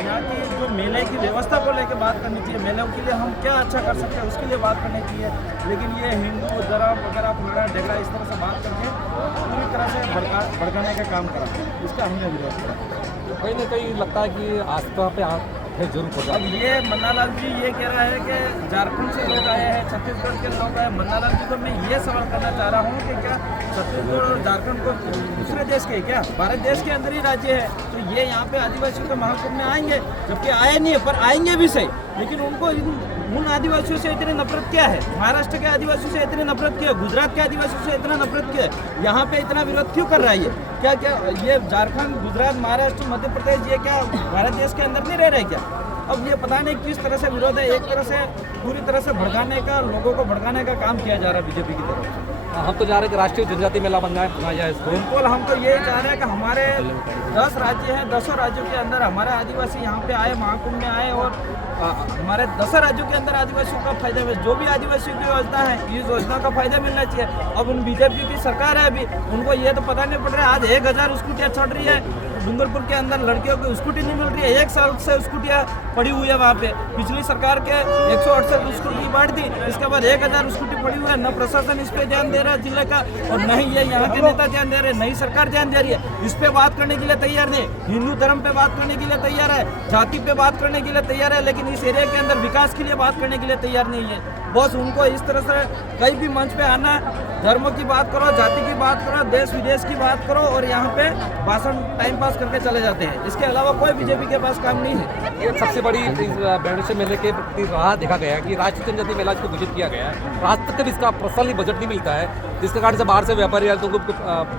यहाँ की जो मेले की व्यवस्था को लेकर बात करनी चाहिए, मेलों के लिए हम क्या अच्छा कर सकते हैं उसके लिए बात करनी चाहिए। लेकिन ये हिंदू धर्म वगैरह फलाना ढेकड़ा इस तरह से बात करके पूरी तरह से भड़काने का काम करा, इसका हमने विरोध करा। कहीं ना कहीं लगता है कि आस्था पे जरूर पड़ा। अब ये मन्नालाल जी ये कह रहा है कि झारखंड से लोग आए हैं, छत्तीसगढ़ के लोग आए। मन्नालाल जी को मैं ये सवाल करना चाह रहा हूँ कि क्या छत्तीसगढ़ और झारखंड को दूसरे देश के क्या भारत देश के अंदर ही राज्य है, तो ये यहाँ पे आदिवासियों के महाकुंभ में आएंगे, जबकि आए नहीं है पर आएंगे भी सही। लेकिन उनको उन आदिवासियों से इतनी नफरत क्या है, महाराष्ट्र के आदिवासियों से इतनी नफरत क्यों है, गुजरात के आदिवासियों से इतना नफरत क्यों है, यहाँ पे इतना विरोध क्यों कर रहा है? ये क्या ये झारखंड, गुजरात, महाराष्ट्र, मध्य प्रदेश ये क्या भारत देश के अंदर नहीं रह रहे क्या? अब ये पता नहीं किस तरह से विरोध है, एक तरह से पूरी तरह से भड़काने का, लोगों को भड़काने का काम किया जा रहा है बीजेपी की तरफ से। हम तो चाह रहे हैं कि राष्ट्रीय जनजाति मेला बनाया जाए इसको। बिल्कुल, हम तो ये चाह रहे हैं कि हमारे 10 राज्य हैं, 10 राज्यों के अंदर हमारे आदिवासी यहाँ पे आए, महाकुंभ में आए और हमारे 10 राज्यों के अंदर आदिवासियों का फायदा मिले। जो भी आदिवासियों की योजना है, इस योजना का फायदा मिलना चाहिए। अब उन बीजेपी की सरकार है, अभी उनको ये तो पता नहीं पड़ रहा है। आज 1000 स्कूटियाँ चढ़ रही है डूंगरपुर के अंदर, लड़कियों को स्कूटी नहीं मिल रही है। 1 साल से स्कूटियाँ पड़ी हुई है वहाँ पे। पिछली सरकार के 168 स्कूटी बांट दी, इसके बाद 1000 स्कूटी पड़ी हुई है। न प्रशासन इस पे ध्यान दे रहा है जिले का, और न ही ये यहाँ के नेता ध्यान दे रहे हैं, नई सरकार ध्यान दे रही है। इस पे बात करने के लिए तैयार नहीं, हिंदू धर्म पे बात करने के लिए तैयार है, जाति पे बात करने के लिए तैयार है, लेकिन इस एरिया के अंदर विकास के लिए बात करने के लिए तैयार नहीं है। बस उनको इस तरह से कहीं भी मंच पे आना, धर्मों की बात करो, जाति की बात करो, देश विदेश की बात करो और यहाँ पे भाषण टाइम पास करके चले जाते हैं। इसके अलावा कोई बीजेपी के पास काम नहीं है। ये सबसे बड़ी बेणुसर मेले के प्रति राह देखा गया है कि राष्ट्रीय जनजाति मेला इसको घोषित किया गया है। आज तक कभी इसका पर्सनली बजट नहीं मिलता है, जिसके कारण से बाहर से व्यापारी आते हैं उनको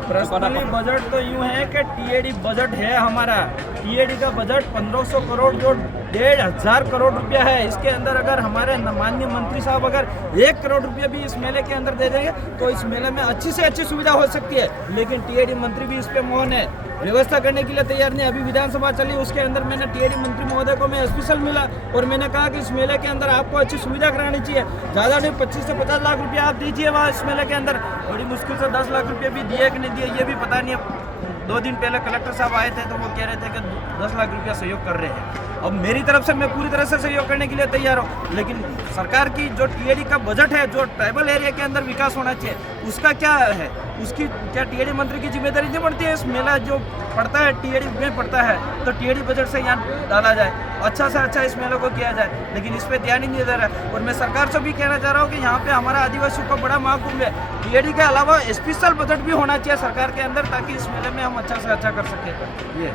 पर्सनली बजट तो यूँ है कि टीएडी बजट है हमारा। टीएडी का बजट 1500 करोड़ जो 1500 करोड़ रुपया है, इसके अंदर अगर हमारे माननीय मंत्री साहब अगर 1 करोड़ रुपया भी इस मेले के अंदर दे देंगे तो इस मेले में अच्छी से अच्छी सुविधा हो सकती है। लेकिन टीएडी मंत्री भी इस पे मौन है, व्यवस्था करने के लिए तैयार नहीं। अभी विधानसभा चली, उसके अंदर मैंने टीएडी मंत्री महोदय को मैं स्पेशल मिला और मैंने कहा कि इस मेले के अंदर आपको अच्छी सुविधा करानी चाहिए, ज़्यादा नहीं 25 से 50 लाख रुपया आप दीजिए वहाँ इस मेले के अंदर। बड़ी मुश्किल से 10 लाख रुपया भी दिए कि नहीं दिए ये भी पता नहीं है। 2 दिन पहले कलेक्टर साहब आए थे तो वो कह रहे थे कि 10 लाख रुपया सहयोग कर रहे हैं। अब मेरी तरफ से मैं पूरी तरह से सहयोग करने के लिए तैयार हूँ, लेकिन सरकार की जो टीएडी का बजट है, जो ट्राइबल एरिया के अंदर विकास होना चाहिए, उसका क्या है, उसकी क्या टीएडी मंत्री की जिम्मेदारी नहीं बनती है? इस मेला जो पड़ता है टीएडी में पड़ता है, तो टीएडी बजट से यहाँ डाला जाए, अच्छा से अच्छा इस मेले को किया जाए, लेकिन इस पर ध्यान ही नहीं दे रहा है। और मैं सरकार से भी कहना चाह रहा हूँ कि यहाँ पे हमारा आदिवासियों का बड़ा महाकुंभ है, टीएडी के अलावा स्पेशल बजट भी होना चाहिए सरकार के अंदर, ताकि इस मेले में हम अच्छा से अच्छा कर सकें। ये